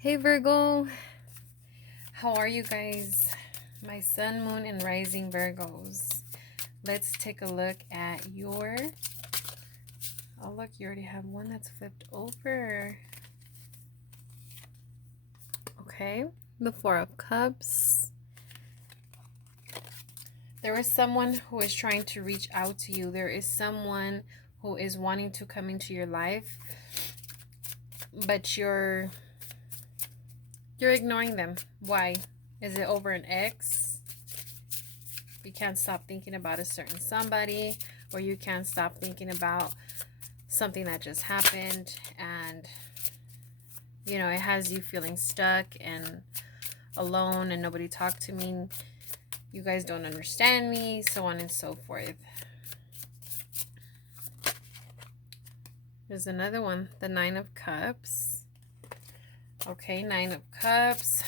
Hey Virgo, how are you guys? My sun, moon, and rising Virgos. Let's take a look at your. Oh, look, you already have one that's flipped over. Okay, the Four of Cups. There is someone who is trying to reach out to you. There is someone who is wanting to come into your life, but you're ignoring them. Why? Is it over an ex? You can't stop thinking about a certain somebody, or you can't stop thinking about something that just happened, and it has you feeling stuck and alone and nobody talked to me, you guys don't understand me, so on and so forth. There's another one, the Nine of Cups. Okay, Nine of Cups,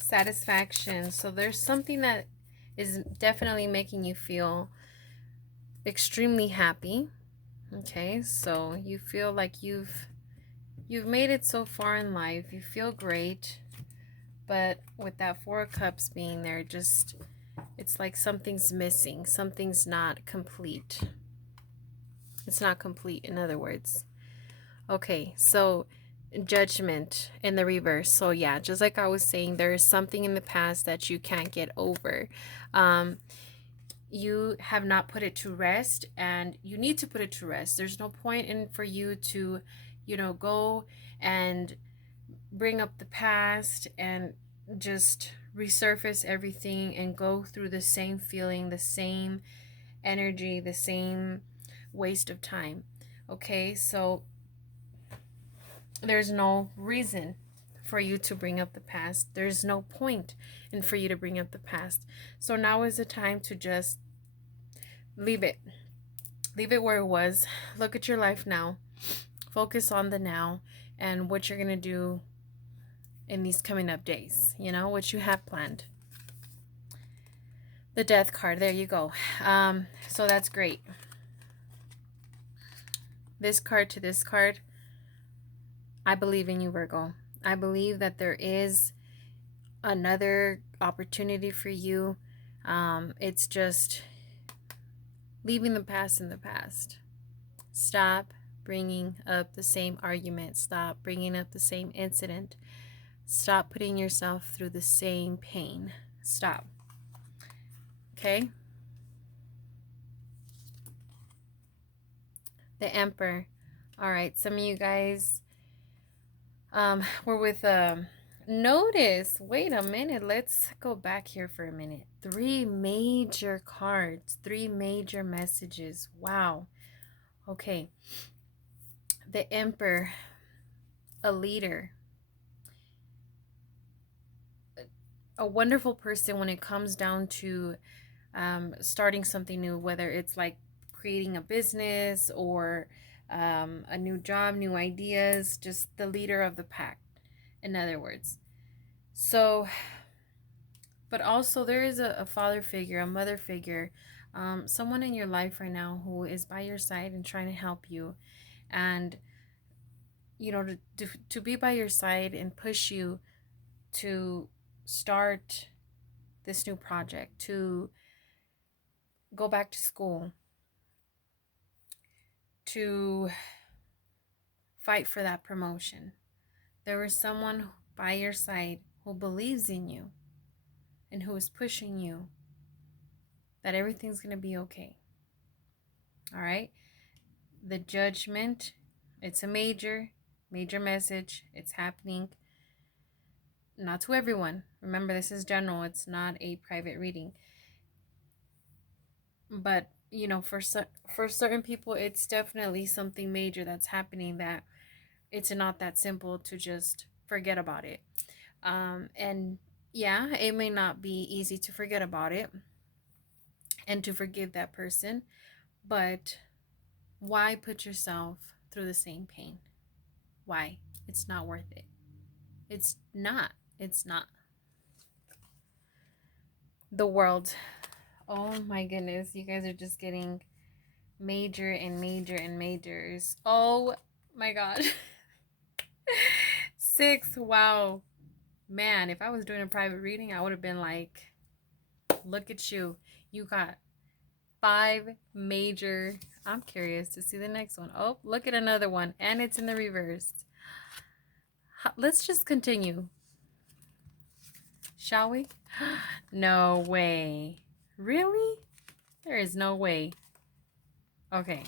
satisfaction. So there's something that is definitely making you feel extremely happy. Okay, so you feel like you've made it so far in life. You feel great, but with that Four of Cups being there, just it's like something's missing. Something's not complete. It's not complete, in other words. Okay, so Judgment in the reverse. So yeah, just like I was saying, there is something in the past that you can't get over. You have not put it to rest, and you need to put it to rest. There's no point in for you to go and bring up the past and just resurface everything and go through the same feeling, the same energy, the same waste of time. Okay, so there's no reason for you to bring up the past. There's no point in for you to bring up the past. So now is the time to just leave it. Leave it where it was. Look at your life now. Focus on the now and what you're going to do in these coming up days. What you have planned. The Death card. There you go. So that's great. This card to this card. I believe in you, Virgo. I believe that there is another opportunity for you. It's just leaving the past in the past. Stop bringing up the same argument. Stop bringing up the same incident. Stop putting yourself through the same pain. Stop. Okay? The Emperor. All right, some of you guys were with notice. Wait a minute. Let's go back here for a minute. 3 major cards, 3 major messages. Wow. Okay. The Emperor, a leader, a wonderful person when it comes down to starting something new, whether it's like creating a business or a new job, new ideas, just the leader of the pack, in other words. So, but also there is a father figure, a mother figure, someone in your life right now who is by your side and trying to help you, and to be by your side and push you to start this new project, to go back to school, to fight for that promotion. There is someone by your side who believes in you and who is pushing you that everything's going to be okay. All right? The Judgment, it's a major message. It's happening. Not to everyone. Remember, this is general. It's not a private reading. But, for certain people, it's definitely something major that's happening, that it's not that simple to just forget about it. And yeah, it may not be easy to forget about it and to forgive that person, but why put yourself through the same pain? Why? It's not worth it. It's not. It's not. The World. Oh my goodness. You guys are just getting major and major and majors. Oh my God. 6. Wow. Man, if I was doing a private reading, I would have been like, look at you. You got 5 major. I'm curious to see the next one. Oh, look at another one. And it's in the reverse. Let's just continue. Shall we? No way. Really? There is no way. Okay.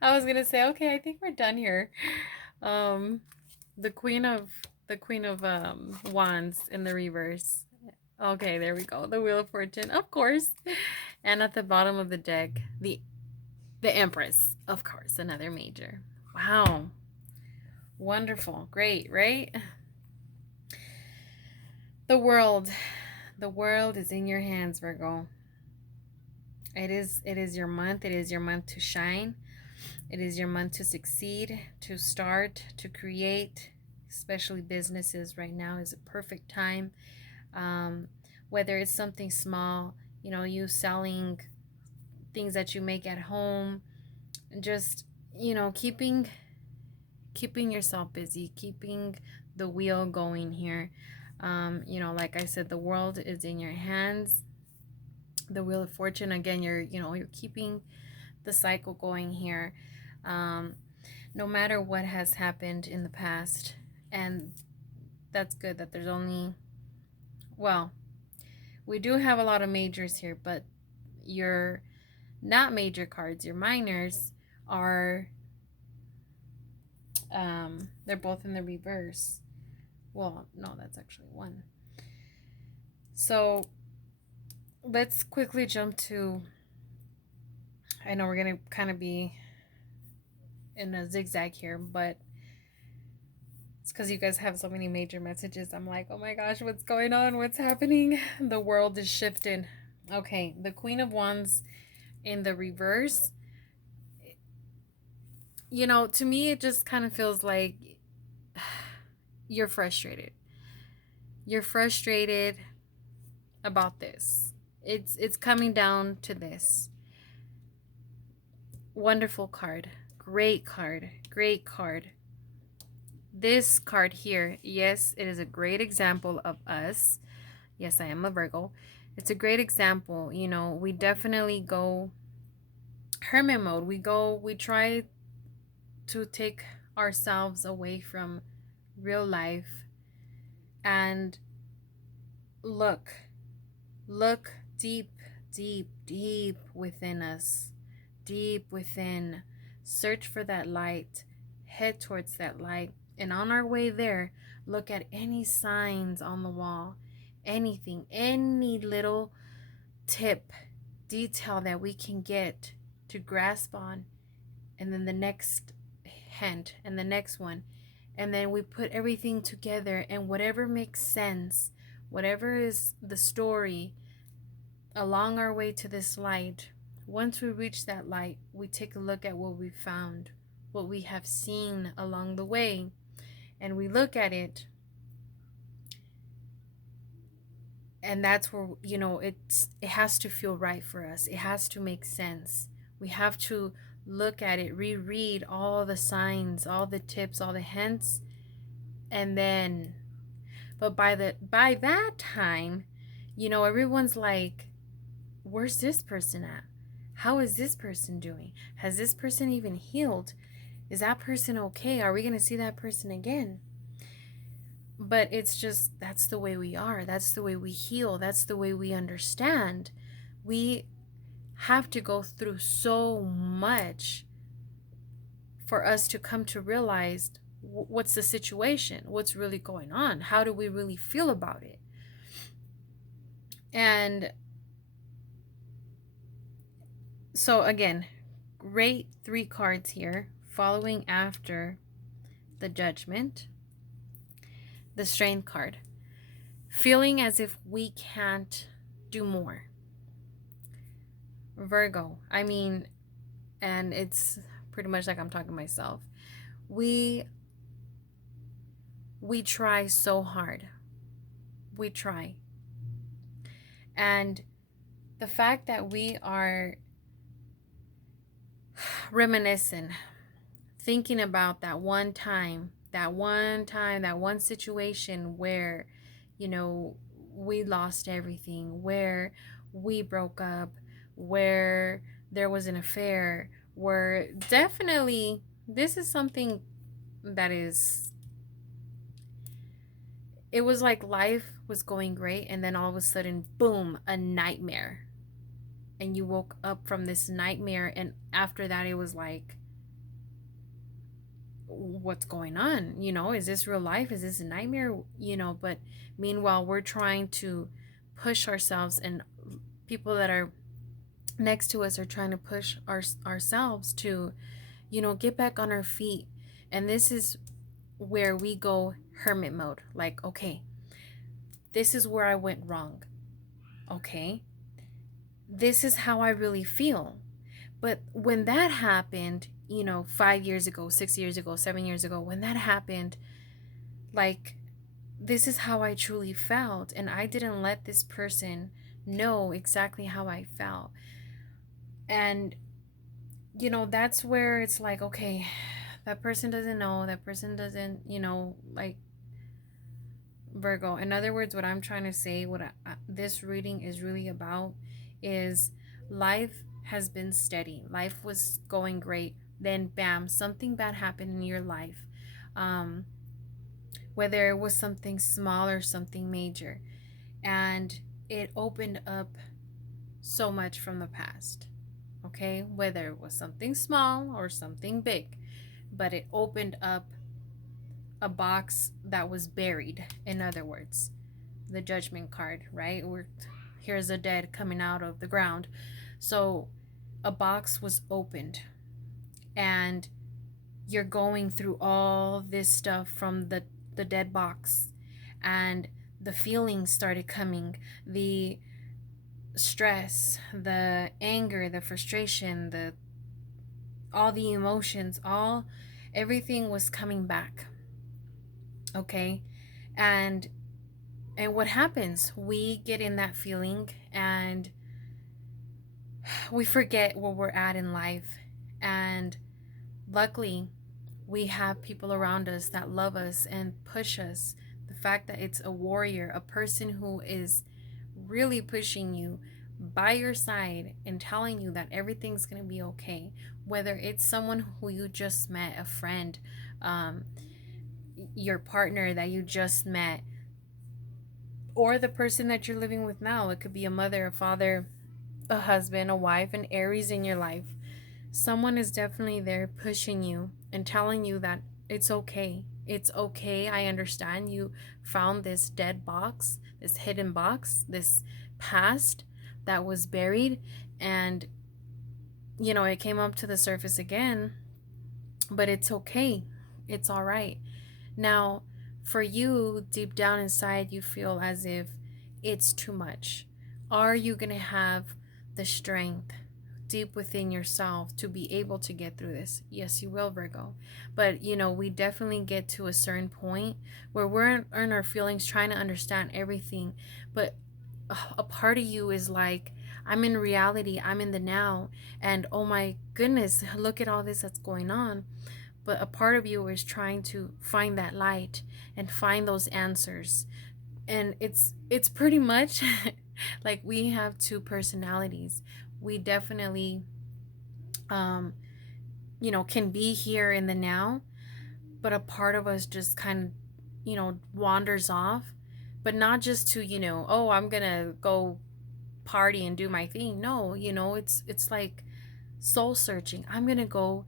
I was gonna say, okay, I think we're done here. The Queen of Wands in the reverse. Okay, there we go. The Wheel of Fortune, of course. And at the bottom of the deck, the Empress, of course, another major. Wow. Wonderful. Great, right? The world. The world is in your hands, Virgo. It is your month. It is your month to shine. It is your month to succeed, to start, to create, especially businesses right now is a perfect time. Whether it's something small, you selling things that you make at home, just, keeping yourself busy, keeping the wheel going here. Like I said, the world is in your hands. The Wheel of Fortune, again, you're keeping the cycle going here. No matter what has happened in the past, and that's good that there's only, well, we do have a lot of majors here, but your not major cards, your minors, are they're both in the reverse. Well, no, that's actually one. So let's quickly jump to, I know we're gonna kind of be in a zigzag here, but it's because you guys have so many major messages. I'm like, oh my gosh, what's going on? What's happening? The world is shifting. Okay, the Queen of Wands in the reverse. To me, it just kind of feels like you're frustrated. You're frustrated about this. It's coming down to this. Wonderful card. Great card. Great card. This card here, yes, it is a great example of us. Yes, I am a Virgo. It's a great example. We definitely go hermit mode. We try to take ourselves away from real life and look deep, deep, deep within us, deep within. Search for that light, head towards that light, and on our way there, look at any signs on the wall, anything, any little tip, detail that we can get to grasp on, and then the next hint and the next one, and then we put everything together, and whatever makes sense, whatever is the story along our way to this light, once we reach that light, we take a look at what we found, what we have seen along the way, and we look at it, and that's where it has to feel right for us. It has to make sense. We have to look at it, reread all the signs, all the tips, all the hints, and then, but by that time, everyone's like, where's this person at? How is this person doing? Has this person even healed? Is that person okay? Are we going to see that person again? But it's just, that's the way we are. That's the way we heal. That's the way we understand. We have to go through so much for us to come to realize what's the situation, what's really going on, how do we really feel about it. And so again, great 3 cards here following after the Judgment. The Strength card, feeling as if we can't do more. Virgo, and it's pretty much like I'm talking to myself. We try so hard. We try. And the fact that we are reminiscing, thinking about that one time that one time, that one situation where, you know, we lost everything, where we broke up, where there was an affair, where definitely this is something that is, it was like life was going great and then all of a sudden, boom, a nightmare. And you woke up from this nightmare, and after that, it was like, what's going on? You know, is this real life? Is this a nightmare? You know, but meanwhile, we're trying to push ourselves, and people that are next to us are trying to push ourselves to, you know, get back on our feet. And this is where we go hermit mode. Like, okay, this is where I went wrong. Okay, this is how I really feel. But when that happened, you know, 5 years ago, 6 years ago, 7 years ago, when that happened, like, this is how I truly felt. And I didn't let this person know exactly how I felt. And, you know, that's where it's like, okay, that person doesn't know. That person doesn't, you know, like, Virgo. In other words, what I'm trying to say, this reading is really about is life has been steady. Life was going great. Then, bam, something bad happened in your life. Um, Whether it was something small or something major. And it opened up so much from the past. Okay? Whether it was something small or something big. But it opened up a box that was buried, in other words. The judgment card, right? Here's a dead coming out of the ground. So a box was opened, and you're going through all this stuff from the dead box, and the feelings started coming, the stress, the anger, the frustration, the all the emotions, all everything was coming back. Okay? And what happens? We get in that feeling and we forget where we're at in life. And luckily, we have people around us that love us and push us. The fact that it's a warrior, a person who is really pushing you by your side and telling you that everything's going to be okay. Whether it's someone who you just met, a friend, your partner that you just met, or the person that you're living with now. It could be a mother, a father, a husband, a wife, an Aries in your life. Someone is definitely there pushing you and telling you that it's okay. It's okay. I understand you found this dead box, this hidden box, this past that was buried, and you know, it came up to the surface again, but it's okay. It's all right. Now, for you, deep down inside, you feel as if it's too much. Are you going to have the strength deep within yourself to be able to get through this? Yes, you will, Virgo. But, you know, we definitely get to a certain point where we're in our feelings trying to understand everything. But a part of you is like, I'm in reality, I'm in the now. And oh my goodness, look at all this that's going on. But a part of you is trying to find that light and find those answers. And it's pretty much like we have two personalities. We definitely you know, can be here in the now, but a part of us just kind of, you know, wanders off, but not just to, you know, oh, I'm going to go party and do my thing. No, you know, it's like soul searching. I'm going to go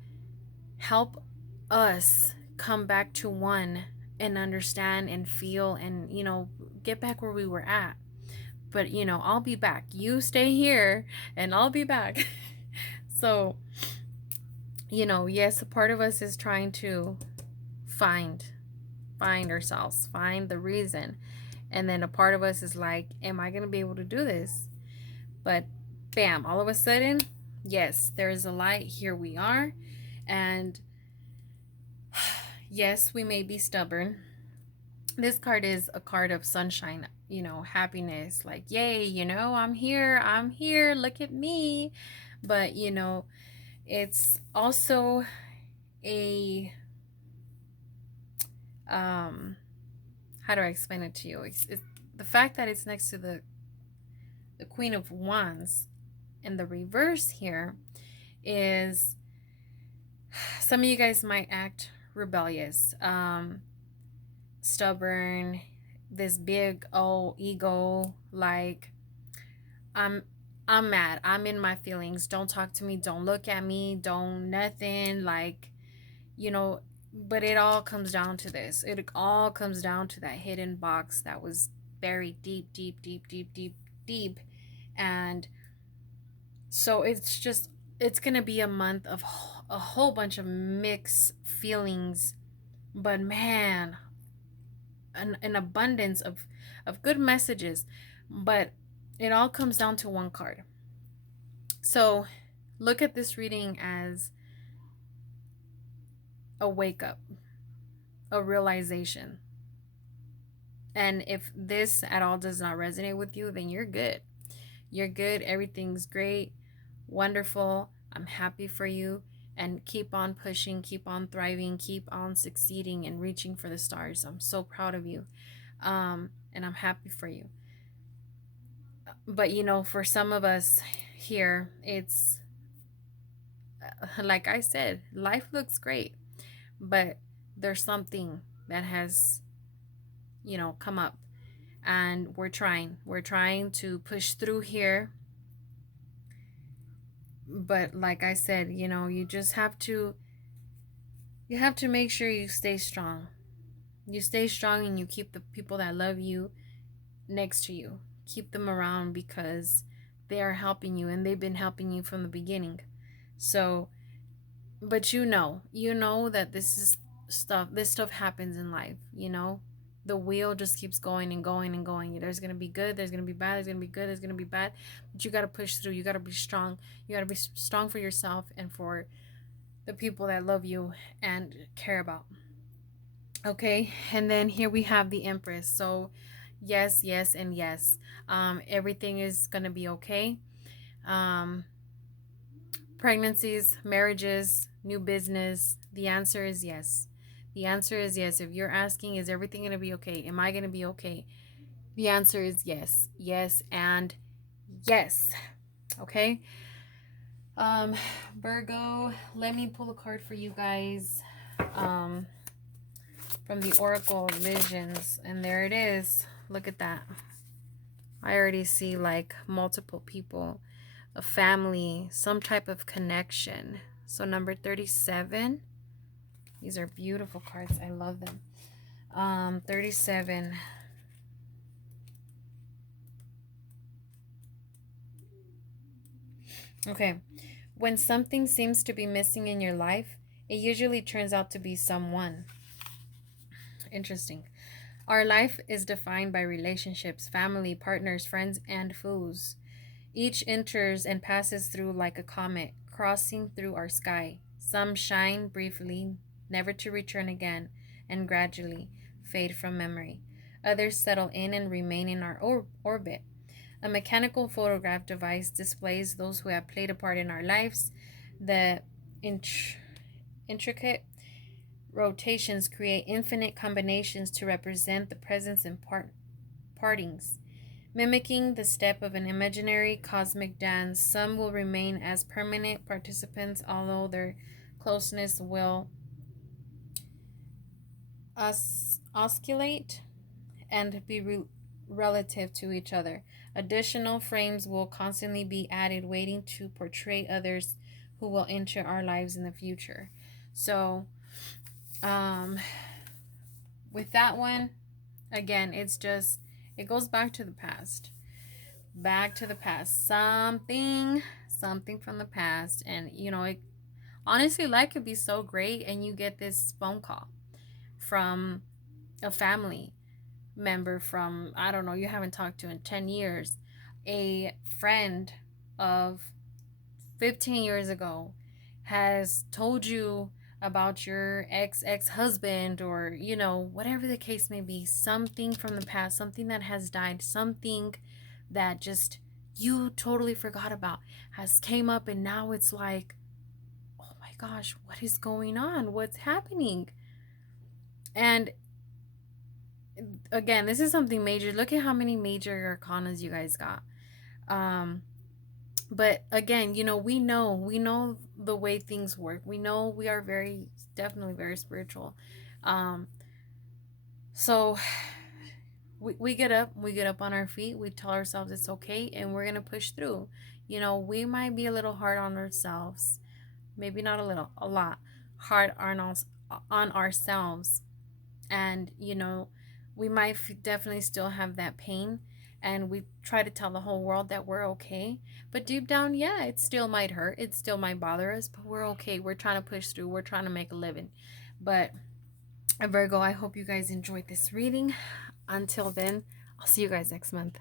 help us come back to one and understand and feel and, you know, get back where we were at. But, you know, I'll be back. You stay here and I'll be back. So, you know, yes, a part of us is trying to find ourselves, find the reason. And then a part of us is like, am I going to be able to do this? But bam, all of a sudden, yes, there is a light. Here we are. And yes, we may be stubborn. This card is a card of sunshine, you know, happiness, like, yay, you know, I'm here, look at me. But, you know, it's also a um how do I explain it to you? It's the fact that it's next to the Queen of Wands in the reverse here is some of you guys might act rebellious, stubborn, this big old ego, like I'm I'm mad. I'm in my feelings. Don't talk to me. Don't look at me. Don't nothing. Like, you know, but it all comes down to this. It all comes down to that hidden box that was buried deep, deep, deep, deep, deep, deep. And so it's going to be a month of a whole bunch of mixed feelings. But man, an abundance of good messages. But it all comes down to one card. So look at this reading as a wake up, a realization. And if this at all does not resonate with you, then you're good. You're good. Everything's great, wonderful. I'm happy for you. And keep on pushing, keep on thriving, keep on succeeding and reaching for the stars. I'm so proud of you. And I'm happy for you. But you know, for some of us here, it's like I said, life looks great, but there's something that has, you know, come up, and we're trying to push through here. But like I said, you know, you have to make sure you stay strong. You stay strong and you keep the people that love you next to you. Keep them around because they are helping you and they've been helping you from the beginning. So, but you know that this stuff happens in life, you know? The wheel just keeps going and going and going. There's going to be good, there's going to be bad, there's going to be good, there's going to be bad, but you got to push through. You got to be strong. You got to be strong for yourself and for the people that love you and care about. Okay? And then here we have the Empress. So, yes, yes, and yes. Everything is going to be okay. Um Pregnancies, marriages, new business, the answer is yes. The answer is yes. If you're asking, is everything going to be okay? Am I going to be okay? The answer is yes. Yes, and yes. Okay. Um, Virgo, let me pull a card for you guys. Um, from the Oracle Visions. And there it is. Look at that. I already see like multiple people, a family, some type of connection. So number 37. These are beautiful cards. I love them. 37. Okay. When something seems to be missing in your life, it usually turns out to be someone. Interesting. Our life is defined by relationships, family, partners, friends, and foes. Each enters and passes through like a comet, crossing through our sky. Some shine briefly, never to return again, and gradually fade from memory. Others settle in and remain in our orbit. A mechanical photograph device displays those who have played a part in our lives. The intricate rotations create infinite combinations to represent the presence and partings. Mimicking the step of an imaginary cosmic dance, some will remain as permanent participants, although their closeness will oscillate and be relative to each other. Additional frames will constantly be added, waiting to portray others who will enter our lives in the future. So, with that one, again, it goes back to the past. Back to the past. Something from the past. And, you know, honestly, life could be so great, and you get this phone call from a family member from, I don't know, you haven't talked to in 10 years, a friend of 15 years ago has told you about your ex-husband, or, you know, whatever the case may be, something from the past, something that has died, something that just you totally forgot about has came up, and now it's like, oh my gosh, what is going on? What's happening? And again, this is something major. Look at how many major arcanas you guys got. Um, but again, we know the way things work. We know we are very, definitely very spiritual. Um, so we get up on our feet, we tell ourselves it's okay, and we're gonna push through. We might be a little hard on ourselves, maybe not a little, a lot hard on ourselves, and we might definitely still have that pain, and we try to tell the whole world that we're okay, but deep down, yeah, it still might hurt, it still might bother us, but we're okay, we're trying to push through, we're trying to make a living. But Virgo, I hope you guys enjoyed this reading. Until then, I'll see you guys next month.